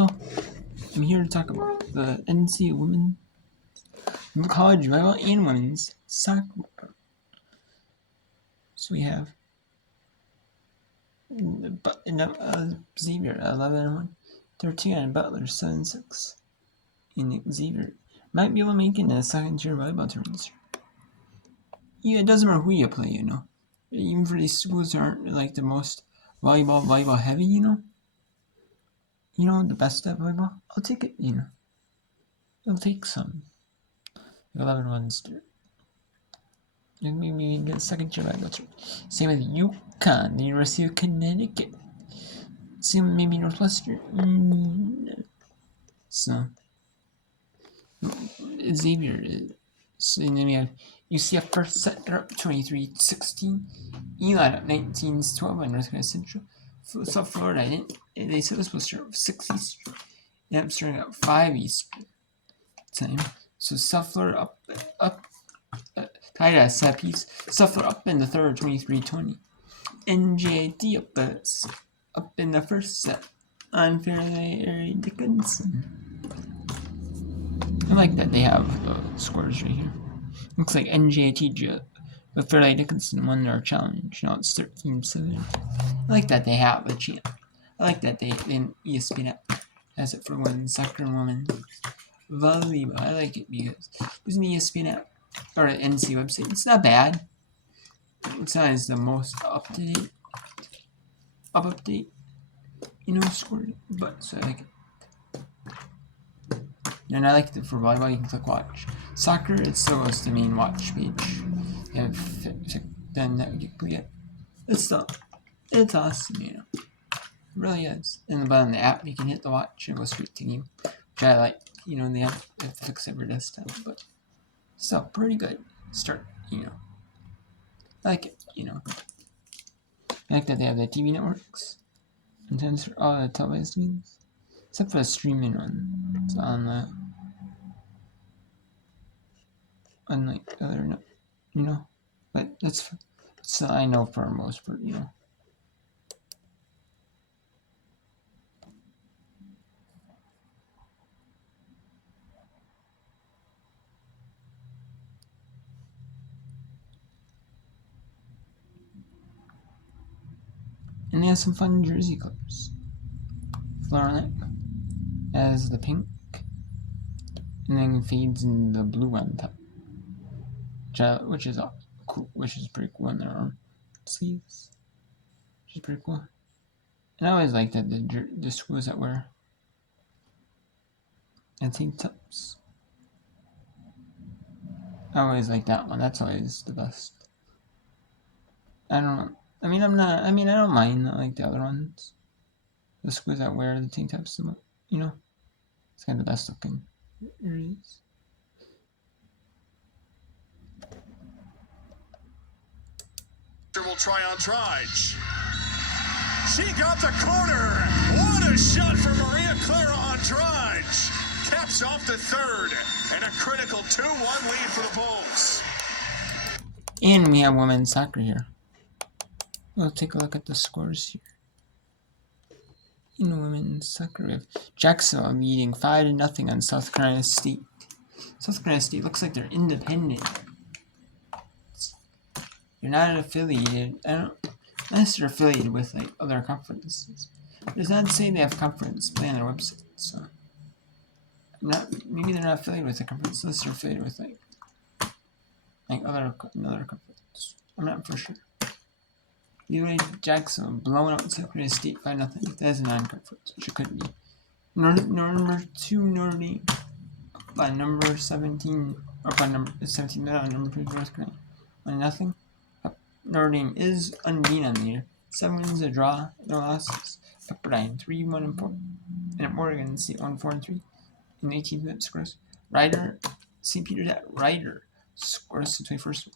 So, I'm here to talk about the NCAA women's college volleyball and women's soccer. So we have Xavier 11-1, 13 and Butler 7-6. And Xavier might be able to make it in the second tier volleyball tournament this year. Yeah, it doesn't matter who you play, you know. Even for these schools that aren't like the most volleyball heavy, you know. You know, the best at volleyball, I'll take it, you know. I'll take some. 11-1's there. Maybe get a second tier volleyball tournament. Same with UConn, the University of Connecticut. Same with maybe Northwestern. So, Xavier is. So then we have UCF first set, they're up 23-16. Eli up 19-12 on North Carolina Central. South Florida, they said it was supposed to start with 6 Eastern. And I'm starting at 5 Eastern time. So South Florida up tied at a set piece. South Florida up in the third, 23-20. NJT up in the first set on Fairleigh Dickinson. I like that they have the scores right here. Looks like NJT with Fairleigh Dickinson won their challenge. Now it's 13-7. I like that they have a chance. I like that they ESPN has it for women's soccer and women's volleyball. I like it because it's an ESPN app or an NC website. It's not bad. It's not as the most up-to-date, you know, scored, but so I like it. And I like that for volleyball, you can click watch. Soccer, it still goes to the main watch page. And then that you can get. It's awesome, you know. It really is. And but on the app, you can hit the watch and go straight to game, which I like. You know, they have to fix it for desktop, but still pretty good. Start, you know. I like it, you know. I like that they have the TV networks. And for all the televised games. Except for the streaming one. It's on the unlike other, you know, but that's I know for most part, you know. And they have some fun jersey colors. Floral as the pink, and then fades in the blue on top, which is cool, which is pretty cool on their arm sleeves, which is pretty cool. And I always like that the schools that wear tank tops. I always like that one. That's always the best. I don't mind like the other ones. The schools that wear the tank tops, you know, it's kind of the best looking. It is. Will try on Trige. She got the corner. What a shot for Maria Clara on Trige. Caps off the third and a critical 2-1 lead for the Bulls. And we have women's soccer here. We'll take a look at the scores here. In women's soccer, we have Jacksonville leading 5-0 on South Carolina State. South Carolina State looks like they're independent. They're not affiliated. Unless they're affiliated with like other conferences. It does not say they have conference play on their website. So maybe they're not affiliated with the conference unless they're affiliated with like another conference. I'm not for sure. Either way, Jackson blowing out South Carolina State 5-0. That is a non-conference, which it could be. Number 2 Notre Dame by number 17 or by number 17 number 2 North Carolina 1-0. Notre Dame is unbeaten on the year. 7 wins, a draw, no losses. Pepperdine 3-1-4, and at Oregon State 1-4-3 in the 18th minute scores. St. Peter's at Ryder scores the 21st.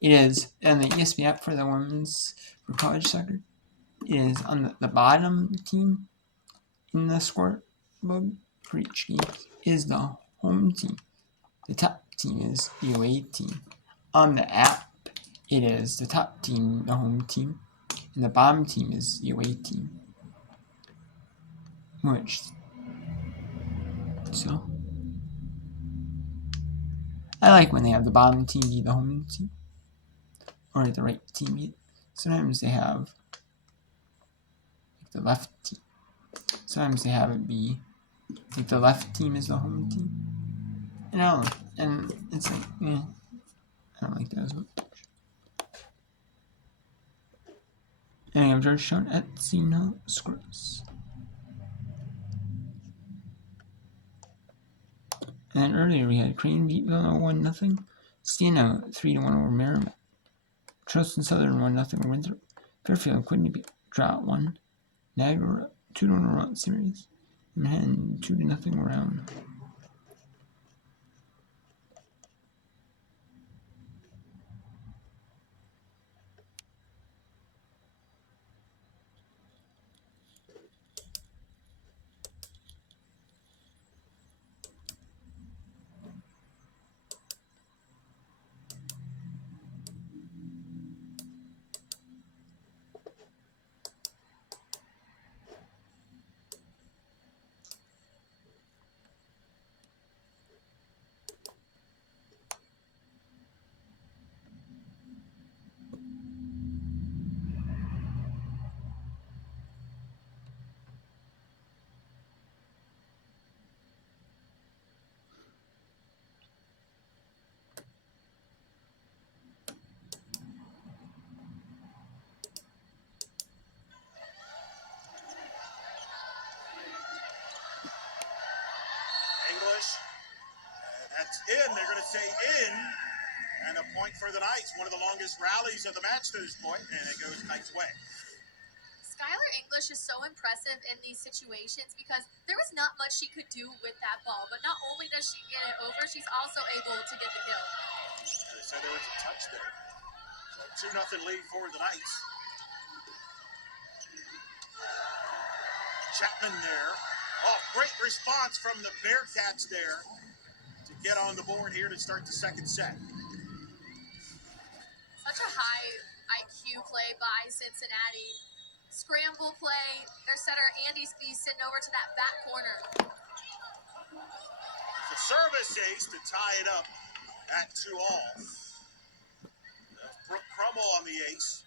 It is on the ESPN app for the women's for college soccer. It is on the bottom team in the scoreboard for each game is the home team. The top team is the away team. On the app, it is the top team, the home team, and the bottom team is the away team. Which So I like when they have the bottom team be the home team, or the right team be it. Sometimes they have like the left team. Sometimes they have it be like the left team is the home team. And I don't like, and it's like, I don't like that as much. And I've just shown at Cena Scrubs. And then earlier we had Crane beat Villanova 1-0. Siena 3-1 over Merrimack. Charleston Southern 1-0 over Winthrop. Fairfield Quincy beat Drought 1. Niagara 2-1 around series. Manhattan 2-0 around. English. That's in. They're going to say in. And a point for the Knights. One of the longest rallies of the match to this point. And it goes Knights' way. Skylar English is so impressive in these situations because there was not much she could do with that ball. But not only does she get it over, she's also able to get the kill. They said there was a touch there. So 2-0 lead for the Knights. Chapman there. Oh, great response from the Bearcats there to get on the board here to start the second set. Such a high IQ play by Cincinnati. Scramble play. Their setter, Andy Spees, sitting over to that back corner. The service ace to tie it up at 2-all. Brooke Crummell on the ace.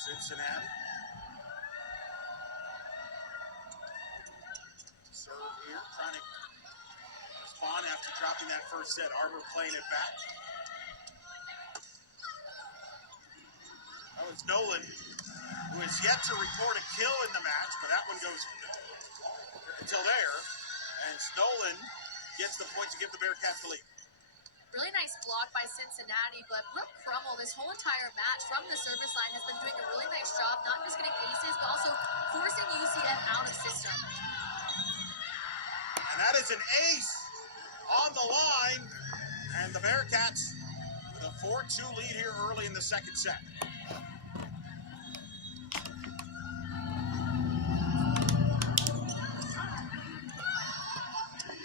Cincinnati. Serve here, trying to respond after dropping that first set. Arbor playing it back. That was Nolan, who has yet to report a kill in the match, but that one goes until there. And Nolan gets the point to give the Bearcats the lead. Really nice block by Cincinnati, but Brooke Crummell this whole entire match from the service line has been doing a really nice job, not just getting aces, but also forcing UCF out of system. And that is an ace on the line. And the Bearcats with a 4-2 lead here early in the second set.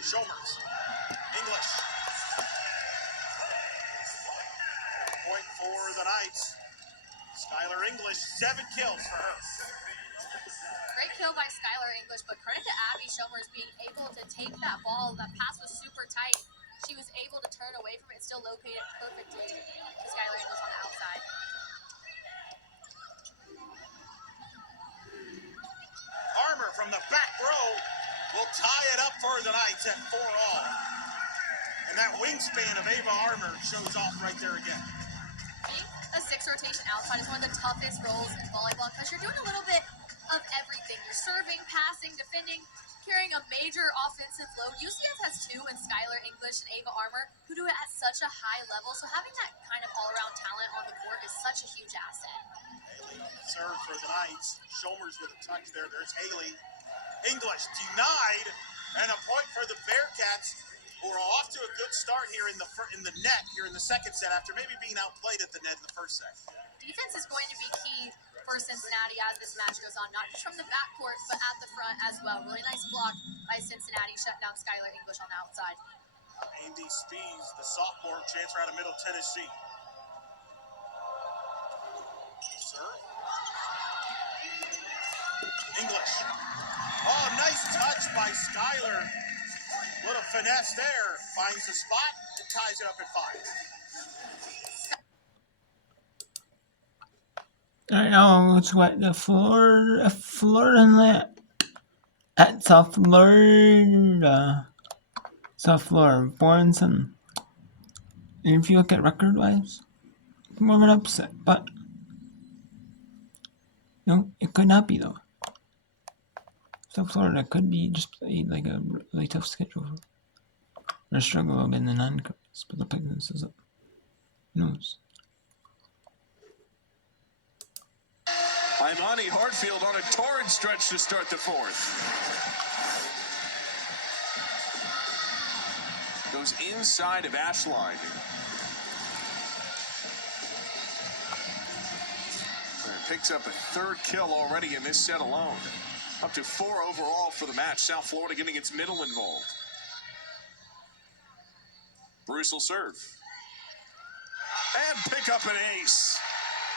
Shomers. English. Point for the Knights. Skylar English, 7 kills for her. Great kill by Skylar English, but credit to Abby Shomers being able to take that ball. That pass was super tight. She was able to turn away from it, still locate it perfectly to Skylar English on the outside. Armour from the back row will tie it up for the Knights at 4-all. And that wingspan of Ava Armour shows off right there again. Being a 6 rotation outside is one of the toughest roles in volleyball because you're doing a little bit of everything. You're serving, passing, defending, carrying a major offensive load. UCF has 2 in Skylar English and Ava Armour who do it at such a high level. So having that kind of all-around talent on the court is such a huge asset. Haley on the serve for the Knights. Shomers with a touch there. There's Haley. English denied, and a point for the Bearcats, who are off to a good start here in the net here in the second set after maybe being outplayed at the net in the first set. Defense is going to be key for Cincinnati as this match goes on, not just from the backcourt, but at the front as well. Really nice block by Cincinnati, shut down Skylar English on the outside. Andy Spees, the sophomore transfer out of Middle Tennessee. Serve. English. Oh, nice touch by Skyler. Little finesse there. Finds the spot and ties it up at 5. Right now, it's what the Florida at South Florida, Borenson. And if you look at record-wise, more of an upset, but no, it could not be though. South Florida could be just played like a really tough schedule. Or struggle a little bit in the non-conference, but the Pegans is up. Who knows? Imani Hartfield on a torrid stretch to start the 4th. Goes inside of Ashline. And picks up a 3rd kill already in this set alone. Up to 4 overall for the match. South Florida getting its middle involved. Bruce will serve. And pick up an ace.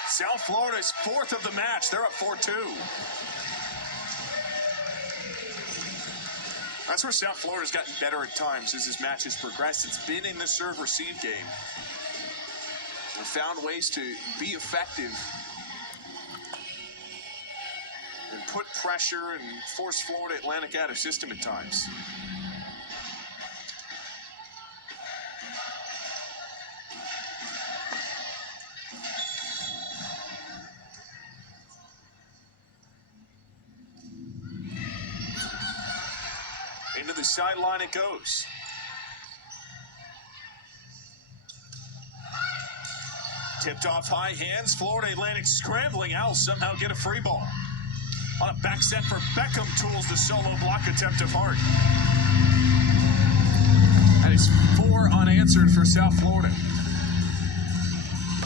South Florida's 4th of the match. They're up 4-2. That's where South Florida's gotten better at times as this match has progressed. It's been in the serve-receive game. They've found ways to be effective and put pressure and force Florida Atlantic out of system at times. Into the sideline it goes. Tipped off high hands. Florida Atlantic scrambling. Owls somehow get a free ball. On a back set for Beckham, tools the solo block attempt of Hart. That is 4 unanswered for South Florida.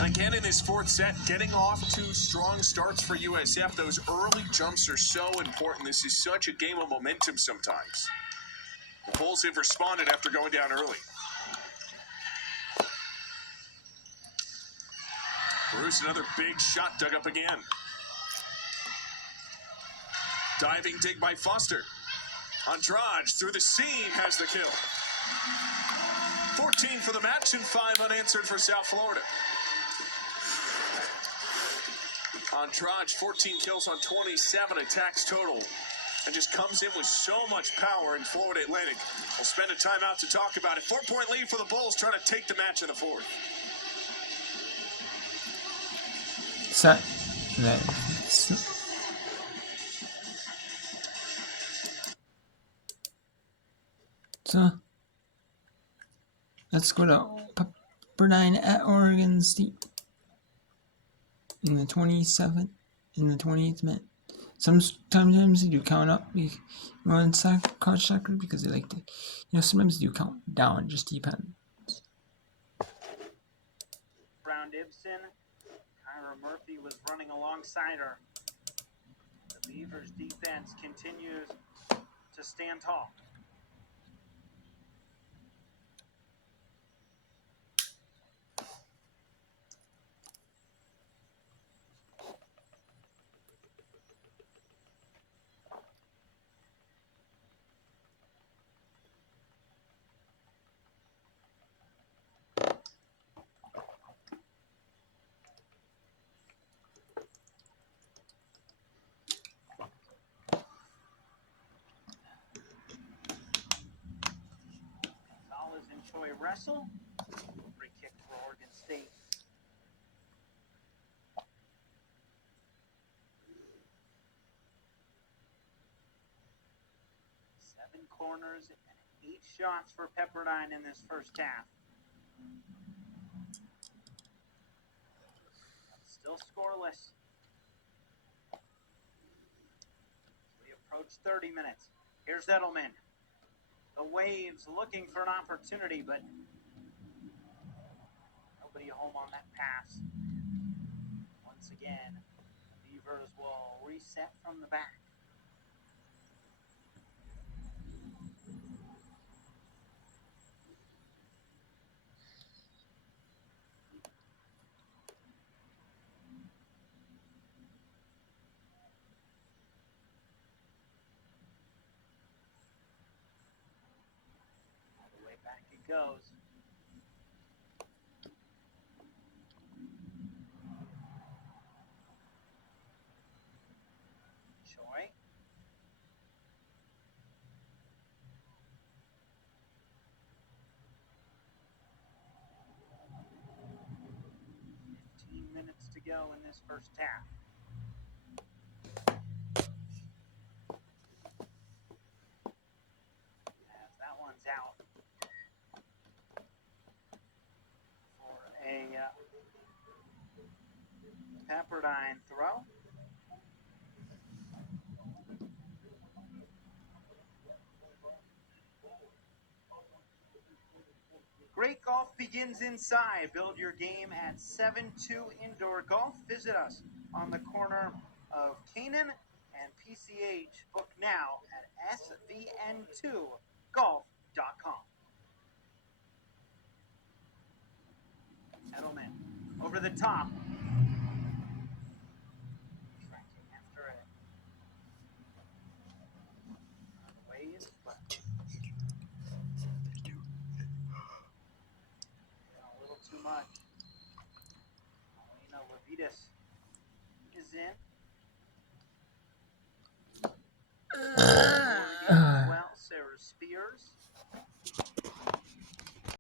Again in this 4th set, getting off to strong starts for USF. Those early jumps are so important. This is such a game of momentum sometimes. The Bulls have responded after going down early. Bruce, another big shot dug up again. Diving dig by Foster. Andrade through the seam has the kill. 14 for the match and 5 unanswered for South Florida. Andrade, 14 kills on 27 attacks total. And just comes in with so much power, in Florida Atlantic will spend a timeout to talk about it. 4-point lead for the Bulls, trying to take the match in the 4th. Set. So let's go to Pepperdine at Oregon State in the 28th minute. Sometimes they do count up in college soccer because they like to, sometimes they do count down. It just depends. Brown Ibsen, Kyra Murphy was running alongside her. The Beavers' defense continues to stand tall. Choi wrestle. Free kick for Oregon State. Seven corners and 8 shots for Pepperdine in this first half. Still scoreless. We approach 30 minutes. Here's Edelman. The Waves looking for an opportunity, but nobody home on that pass. Once again, the Beavers will reset from the back. goes. Choi. Minutes to go in this first half. As that one's out for a Pepperdine throw. Great golf begins inside. Build your game at 7-2 Indoor Golf. Visit us on the corner of Canaan and PCH. Book now at svn2golf.com. Edelman over the top. Tracking after it. Away is left. A little too much. Paulina Levitas is in. Well, Sarah Spears.